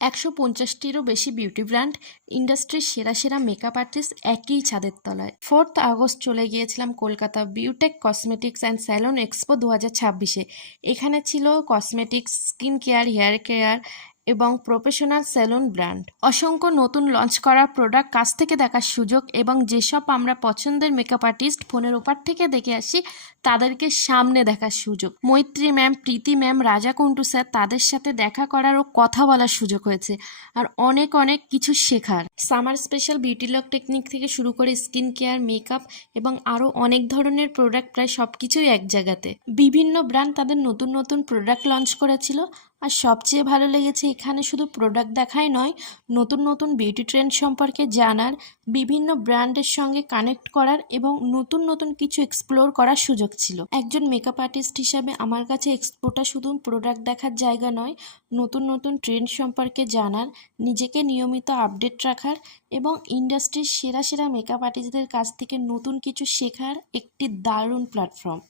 150টিরও বেশি beauty brand, ইন্ডাস্ট্রির সেরা সেরা মেকআপ আর্টিস্ট একই ছাদের তলায়। 4th আগস্ট চলে গিয়েছিলাম Kolkata Beautech cosmetics and salon expo 2026-এ। এখানে ছিল cosmetics, skin care, hair care এবং প্রফেশনাল স্যালন ব্র্যান্ড। অসংখ্য নতুন লঞ্চ করা প্রোডাক্ট কাছ থেকে দেখার সুযোগ এবং যেসব আমরা পছন্দের মেকআপ আর্টিস্ট ফোনের ওপার থেকে দেখে আসি তাদেরকে সামনে দেখার সুযোগ। মৈত্রী ম্যাম, প্রীতি ম্যাম, রাজা কুন্টু স্যার, তাদের সাথে দেখা করার ও কথা বলার সুযোগ হয়েছে। আর অনেক অনেক কিছু শেখার। Summer special beauty lock technique থেকে শুরু করে স্কিন কেয়ার, মেকআপ এবং আরও অনেক ধরনের প্রোডাক্ট, প্রায় সব কিছুই এক জায়গাতে। বিভিন্ন ব্র্যান্ড তাদের নতুন নতুন প্রোডাক্ট লঞ্চ করেছিল। আর সবচেয়ে ভালো লেগেছে এখানে শুধু প্রোডাক্ট দেখাই নয়, নতুন নতুন বিউটি ট্রেন্ড সম্পর্কে জানার, বিভিন্ন ব্র্যান্ডের সঙ্গে কানেক্ট করার এবং নতুন নতুন কিছু এক্সপ্লোর করার সুযোগ ছিল। একজন মেকআপ আর্টিস্ট হিসাবে আমার কাছে এক্সপোটা শুধু প্রোডাক্ট দেখার জায়গা নয়, নতুন নতুন ট্রেন্ড সম্পর্কে জানার, নিজেকে নিয়মিত আপডেট রাখার এবং ইন্ডাস্ট্রির সেরা সেরা মেকআপ আর্টিস্টদের কাছ থেকে নতুন কিছু শেখার একটি দারুণ প্ল্যাটফর্ম।